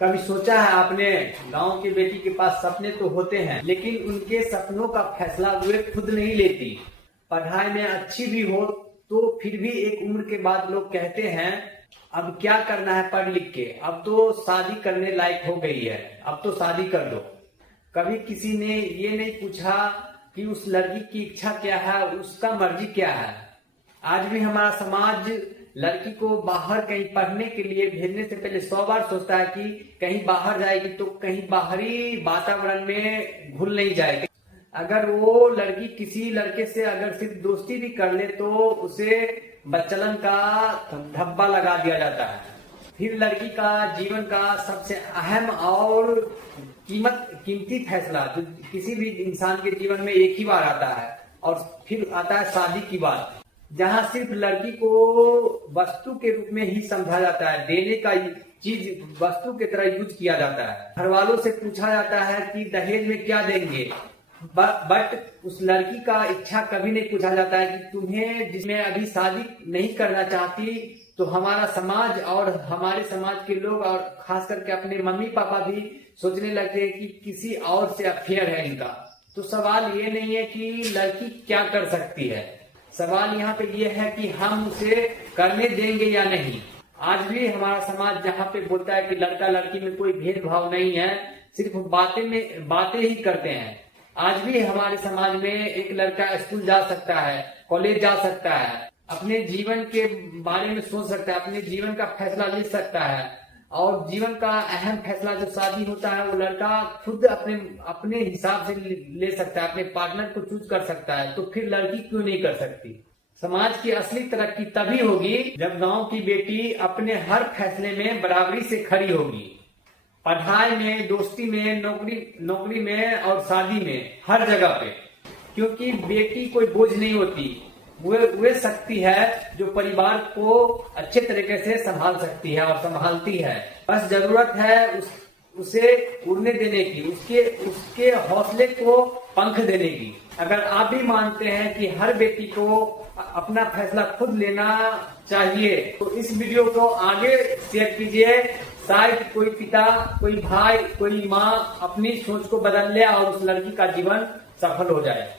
कभी सोचा है आपने, गांव की बेटी के पास सपने तो होते हैं, लेकिन उनके सपनों का फैसला वे खुद नहीं लेती। पढ़ाई में अच्छी भी हो तो फिर भी एक उम्र के बाद लोग कहते हैं अब क्या करना है पढ़ लिख के, अब तो शादी करने लायक हो गई है, अब तो शादी कर दो। कभी किसी ने ये नहीं पूछा कि उस लड़की की इच्छा क्या है, उसका मर्जी क्या है। आज भी हमारा समाज लड़की को बाहर कहीं पढ़ने के लिए भेजने से पहले 100 बार सोचता है कि कहीं बाहर जाएगी तो कहीं बाहरी वातावरण में घुल नहीं जाएगी। अगर वो लड़की किसी लड़के से अगर सिर्फ दोस्ती भी कर ले तो उसे बच्चलन का धब्बा लगा दिया जाता है। फिर लड़की का जीवन का सबसे अहम और कीमती फैसला जो किसी भी इंसान के जीवन में एक ही बार आता है, और फिर आता है शादी की बात, जहां सिर्फ लड़की को वस्तु के रूप में ही समझा जाता है, देने का चीज वस्तु की तरह यूज किया जाता है। घर वालों से पूछा जाता है कि दहेज में क्या देंगे, बट उस लड़की का इच्छा कभी नहीं पूछा जाता है कि तुम्हें जिसमें अभी शादी नहीं करना चाहती तो हमारा समाज और हमारे समाज के लोग और खास करके अपने मम्मी पापा भी सोचने लगते हैं कि किसी और से अफेयर है इनका। तो सवाल ये नहीं है कि लड़की क्या कर सकती है, सवाल यहाँ पे ये है कि हम उसे करने देंगे या नहीं। आज भी हमारा समाज जहाँ पे बोलता है कि लड़का लड़की में कोई भेदभाव नहीं है, सिर्फ बातें ही करते हैं। आज भी हमारे समाज में एक लड़का स्कूल जा सकता है, कॉलेज जा सकता है, अपने जीवन के बारे में सोच सकता है, अपने जीवन का फैसला ले सकता है, और जीवन का अहम फैसला जो शादी होता है वो लड़का खुद अपने हिसाब से ले सकता है, अपने पार्टनर को चूज कर सकता है। तो फिर लड़की क्यों नहीं कर सकती। समाज की असली तरक्की तभी होगी जब गांव की बेटी अपने हर फैसले में बराबरी से खड़ी होगी। पढ़ाई में, दोस्ती में, नौकरी में और शादी में, हर जगह पे। क्योंकि बेटी कोई बोझ नहीं होती, वे शक्ति है जो परिवार को अच्छे तरीके से संभाल सकती है और संभालती है। बस जरूरत है उसे उड़ने देने की, उसके हौसले को पंख देने की। अगर आप भी मानते हैं कि हर बेटी को अपना फैसला खुद लेना चाहिए तो इस वीडियो को आगे शेयर कीजिए। शायद कोई पिता, कोई भाई, कोई माँ अपनी सोच को बदल ले और उस लड़की का जीवन सफल हो जाए।